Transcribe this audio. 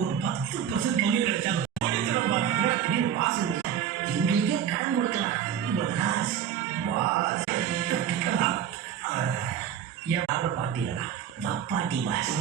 ஒரு 10% பங்கு கிடைச்சா இங்கே கடன் கொடுக்கலாம். என் பாட்டிகளா பப்பாட்டி பாஸ்